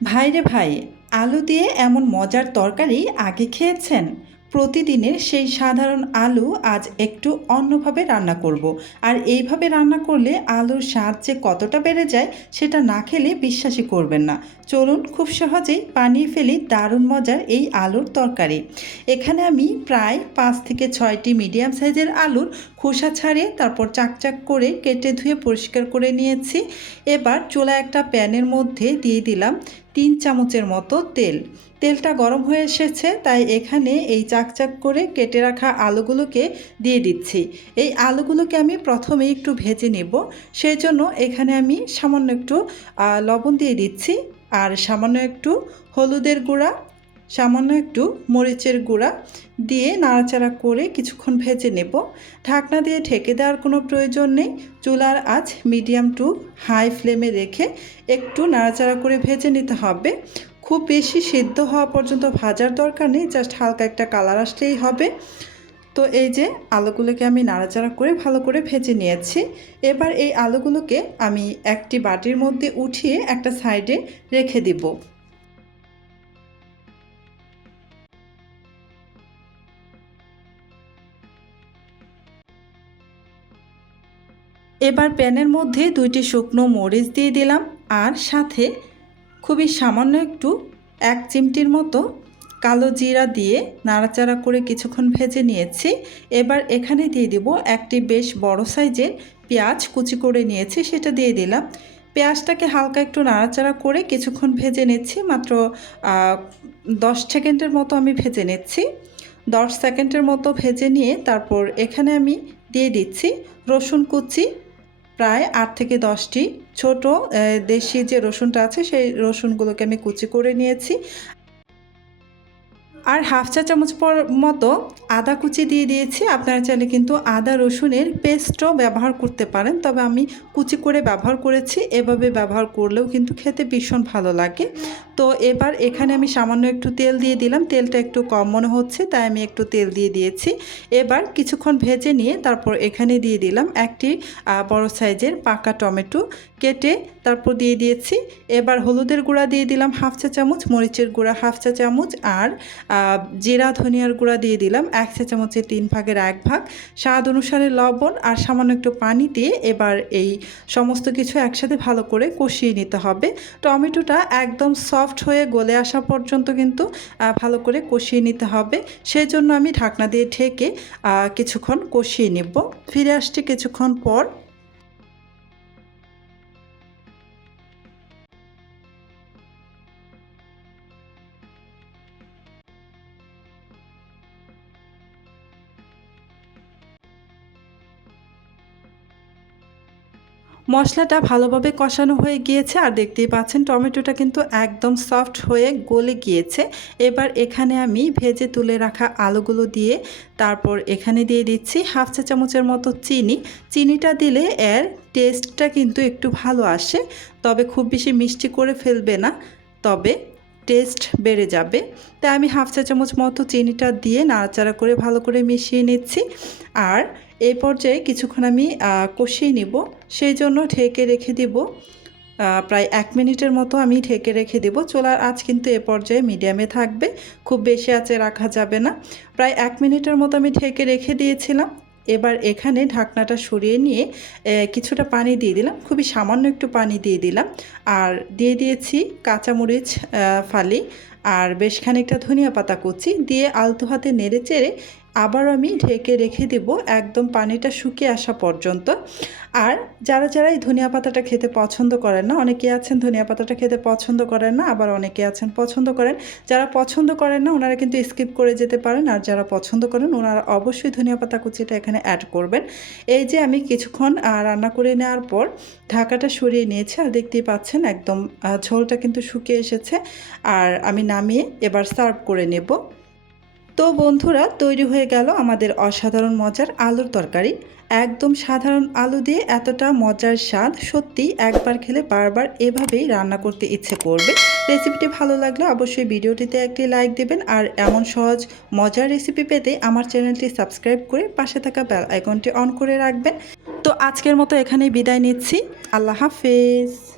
ভাইরে ভাই, আলু দিয়ে এমন মজার তরকারি আগে খেয়েছেন? প্রতিদিনের সেই সাধারণ আলু আজ একটু অন্যভাবে রান্না করব। আর এইভাবে রান্না করলে আলুর স্বাদ যে কতটা বেড়ে যায় সেটা না খেলে বিশ্বাসই করবেন না। চলুন খুব সহজেই বানিয়ে ফেলি দারুণ মজার এই আলুর তরকারি। এখানে আমি প্রায় 5 থেকে 6টি মিডিয়াম সাইজের আলুর খোসা ছাড়িয়ে তারপর চাকচাক করে কেটে ধুয়ে পরিষ্কার করে নিয়েছি। এবার চুলায় একটা প্যানের মধ্যে দিয়ে দিলাম 3 চামচের মতো তেল। তেলটা গরম হয়ে এসেছে, তাই এখানে এই চাকচাক করে কেটে রাখা আলুগুলোকে দিয়ে দিচ্ছি। এই আলুগুলোকে আমি প্রথমে একটু ভেজে নেব, সেই জন্য এখানে আমি সামান্য একটু লবণ দিয়ে দিচ্ছি, আর সামান্য একটু হলুদের গুঁড়া, সামান্য একটু মরিচের গুঁড়া দিয়ে নাড়াচাড়া করে কিছুক্ষণ ভেজে নেব। ঢাকনা দিয়ে ঢেকে দেওয়ার কোনো প্রয়োজন নেই। চুলার আঁচ মিডিয়াম টু হাই ফ্লেমে রেখে একটু নাড়াচাড়া করে ভেজে নিতে হবে। খুব বেশি সিদ্ধ হওয়া পর্যন্ত ভাজার দরকার নেই, জাস্ট হালকা একটা কালার আসলেই হবে। তো এই যে আলুগুলোকে আমি নাড়াচাড়া করে ভালো করে ভেজে নিয়েছি। এবার এই আলুগুলোকে আমি একটি বাটির মধ্যে উঠিয়ে একটা সাইডে রেখে দিব। এবার প্যানের মধ্যে 2টি শুকনো মরিচ দিয়ে দিলাম, আর সাথে খুবই সামান্য একটু 1 চিমটির মতো কালো জিরা দিয়ে নাড়াচাড়া করে কিছুক্ষণ ভেজে নিয়েছি। এবার এখানে দিয়ে দিব একটি বেশ বড় সাইজের পেঁয়াজ কুচি করে নিয়েছি, সেটা দিয়ে দিলাম। পেঁয়াজটাকে হালকা একটু নাড়াচাড়া করে কিছুক্ষণ ভেজে নিচ্ছি, মাত্র 10 সেকেন্ডের মতো আমি ভেজে নিচ্ছি। 10 সেকেন্ডের মতো ভেজে নিয়ে তারপর এখানে আমি দিয়ে দিচ্ছি রসুন কুচি, প্রায় 8 থেকে 10টি ছোট দেশি যে রসুনটা আছে সেই রসুনগুলোকে আমি কুচি করে নিয়েছি। আর হাফ চা চামচ মতো আদা কুচি দিয়ে দিয়েছি। আপনারা চাইলে কিন্তু আদা রসুনের পেস্টও ব্যবহার করতে পারেন, তবে আমি কুচি করে ব্যবহার করেছি। এভাবে ব্যবহার করলেও কিন্তু খেতে ভীষণ ভালো লাগে। তো এবার এখানে আমি সামান্য একটু তেল দিয়ে দিলাম। তেলটা একটু কম মনে হচ্ছে, তাই আমি একটু তেল দিয়ে দিয়েছি। এবার কিছুক্ষণ ভেজে নিয়ে তারপর এখানে দিয়ে দিলাম একটি বড় সাইজের পাকা টমেটো কেটে তারপর দিয়ে দিয়েছি। এবার হলুদের গুঁড়া দিয়ে দিলাম হাফ চা চামচ, মরিচের গুঁড়া হাফ 1 চা চামচ, আর জিরা ধনিয়ার গুঁড়া দিয়ে দিলাম 1 চা চামচের 3/1 স্বাদ অনুসারে লবণ আর সামান্য একটু পানি দিয়ে এবার এই সমস্ত কিছু একসাথে ভালো করে কষিয়ে নিতে হবে। টমেটোটা একদম সফট হয়ে গলে আসা পর্যন্ত কিন্তু ভালো করে কষিয়ে নিতে হবে। সেই জন্য আমি ঢাকনা দিয়ে ঢেকে কিছুক্ষণ কষিয়ে নেব। ফিরে আসছি কিছুক্ষণ পর। মশলাটা ভালোভাবে কষানো হয়ে গিয়েছে, আর দেখতেই পাচ্ছেন টমেটোটা কিন্তু একদম সফট হয়ে গলে গিয়েছে। এবার এখানে আমি ভেজে তুলে রাখা আলুগুলো দিয়ে তারপর এখানে দিয়ে দিচ্ছি হাফ 1 চা চামচের মতো চিনি। চিনিটা দিলে এর টেস্টটা কিন্তু একটু ভালো আসে, তবে খুব বেশি মিষ্টি করে ফেলবে না, তবে টেস্ট বেড়ে যাবে। তাই আমি হাফ 1 চা চামচ মতো চিনিটা দিয়ে নাড়াচাড়া করে ভালো করে মিশিয়ে নিচ্ছি। আর এই পর্যায়ে কিছুক্ষণ আমি কষিয়ে নিব, সেই জন্য ঢেকে রেখে দিব। প্রায় 1 মিনিটের মতো আমি ঢেকে রেখে দেব। চুলার আঁচ কিন্তু এ পর্যায়ে মিডিয়ামে থাকবে, খুব বেশি আঁচে রাখা যাবে না। প্রায় 1 মিনিটের মতো আমি ঢেকে রেখে দিয়েছিলাম। এবার এখানে ঢাকনাটা সরিয়ে নিয়ে কিছুটা পানি দিয়ে দিলাম, খুবই সামান্য একটু পানি দিয়ে দিলাম। আর দিয়ে দিয়েছি কাঁচামরিচ ফালি, আর বেশ খানিকটা ধনিয়া পাতা কুচি দিয়ে আলতো হাতে নেড়ে চেড়ে আবার আমি ঢেকে রেখে দেব একদম পানিটা শুকিয়ে আসা পর্যন্ত। আর যারা এই ধনিয়া পাতাটা খেতে পছন্দ করেন না, অনেকে আছেন ধনিয়া পাতাটা খেতে পছন্দ করেন না, আবার অনেকে আছেন পছন্দ করেন। যারা পছন্দ করেন না ওনারা কিন্তু স্কিপ করে যেতে পারেন, আর যারা পছন্দ করেন ওনারা অবশ্যই ধনিয়া পাতা কুচিটা এখানে অ্যাড করবেন। এই যে আমি কিছুক্ষণ রান্না করে নেওয়ার পর ঢাকাটা সরিয়ে নিয়েছি, আর দেখতেই পাচ্ছেন একদম ঝোলটা কিন্তু শুকিয়ে এসেছে। আর আমি নামিয়ে এবার সার্ভ করে নেব। তো বন্ধুরা, তৈরি হয়ে গেল আমাদের অসাধারণ মজার আলুর তরকারি। একদম সাধারণ আলু দিয়ে এতটা মজার স্বাদ, সত্যি একবার খেলে বারবার এভাবেই রান্না করতে ইচ্ছে করবে। রেসিপিটি ভালো লাগলে অবশ্যই ভিডিওটিতে একটি লাইক দেবেন, আর এমন সহজ মজার রেসিপি পেতে আমার চ্যানেলটি সাবস্ক্রাইব করে পাশে থাকা বেল আইকনটি অন করে রাখবেন। তো আজকের মতো এখানেই বিদায় নিচ্ছি। আল্লাহ হাফেজ।